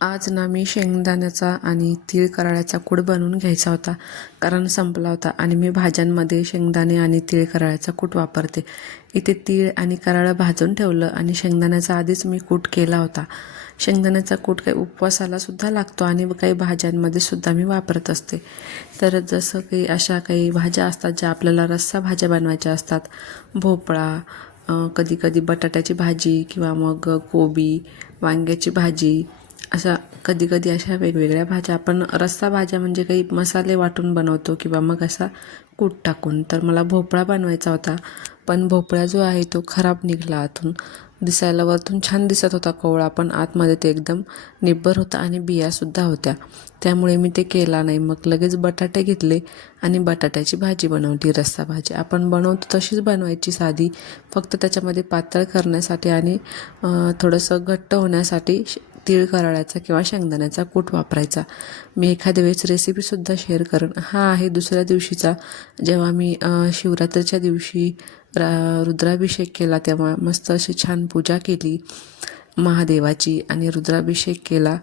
आज ना मी शेंगदाण्याचा आणि तीळ कराळ्याचा कूट बनवून घ्यायचा होता, कारण संपला होता आणि मी भाज्यांमध्ये शेंगदाणे आणि तीळ कराळ्याचा कूट वापरते. इथे तीळ आणि कराळं भाजून ठेवलं आणि शेंगदाण्याचा आधीच मी कूट केला होता. शेंगदाण्याचा कूट काही उपवासाला सुद्धा लागतो आणि काही भाज्यांमध्ये सुद्धा मी वापरत असते. तर जसं काही अशा काही भाज्या असतात ज्या आपल्याला रस्सा भाज्या बनवायच्या असतात, भोपळा, कधी कधी बटाट्याची भाजी किंवा मग कोबी, वांग्याची भाजी, अशा कधी कधी अशा वेगवेगळ्या भाज्या आपण रस्सा भाज्या म्हणजे काही मसाले वाटून बनवतो किंवा मग असा कूट टाकून. तर मला भोपळा बनवायचा होता, पण भोपळा जो आहे तो खराब निघाला आतून. दिसायला वरतून छान दिसत होता कोवळा, पण आतमध्ये ते एकदम निब्बर होता आणि बियासुद्धा होत्या. त्यामुळे मी ते केला नाही. मग लगेच बटाटे घेतले आणि बटाट्याची भाजी बनवली. रस्सा भाजी आपण बनवतो तशीच बनवायची साधी, फक्त त्याच्यामध्ये पातळ करण्यासाठी आणि थोडंसं घट्ट होण्यासाठी तीळ कराळ्याचा किंवा शेंगदाण्याचा कूट वापरायचा. मी एखाद्या वेळेस रेसिपीसुद्धा शेअर करेन. हा आहे दुसऱ्या दिवशीचा, जेव्हा मी शिवरात्रीच्या दिवशी रुद्राभिषेक केला, तेव्हा मस्त अशी छान पूजा केली महादेवाची आणि रुद्राभिषेक केला.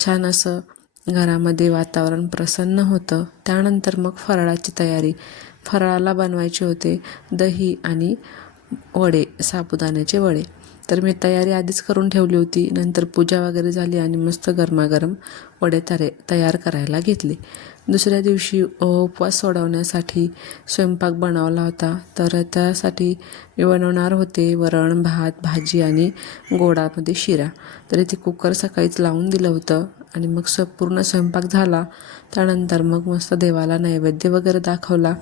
छान असं घरामध्ये वातावरण प्रसन्न होतं. त्यानंतर मग फराळाची तयारी. फराळाला बनवायचे होते दही आणि वडे, साबुदाण्याचे वडे. तर मी तयारी आधीच करून ठेवली होती. नंतर पूजा वगैरे झाली आणि मस्त गरमागरम वडे तयार करायला घेतले. दुसऱ्या दिवशी उपवास सोडवण्यासाठी स्वयंपाक बनवला होता. तर त्यासाठी मी बनवणार होते वरण, भात, भाजी आणि गोडामध्ये शिरा. तर इथे कुकर सकाळीच लावून दिलं होतं आणि मग पूर्ण स्वयंपाक झाला. त्यानंतर मग मस्त देवाला नैवेद्य वगैरे दाखवला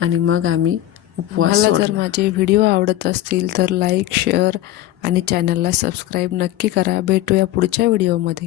आणि मग आम्ही उपवास सोडला. जर माझे व्हिडिओ आवडत असतील तर लाईक, शेअर आणि चॅनलला सबस्क्राईब नक्की करा. भेटूया पुढच्या व्हिडिओमध्ये.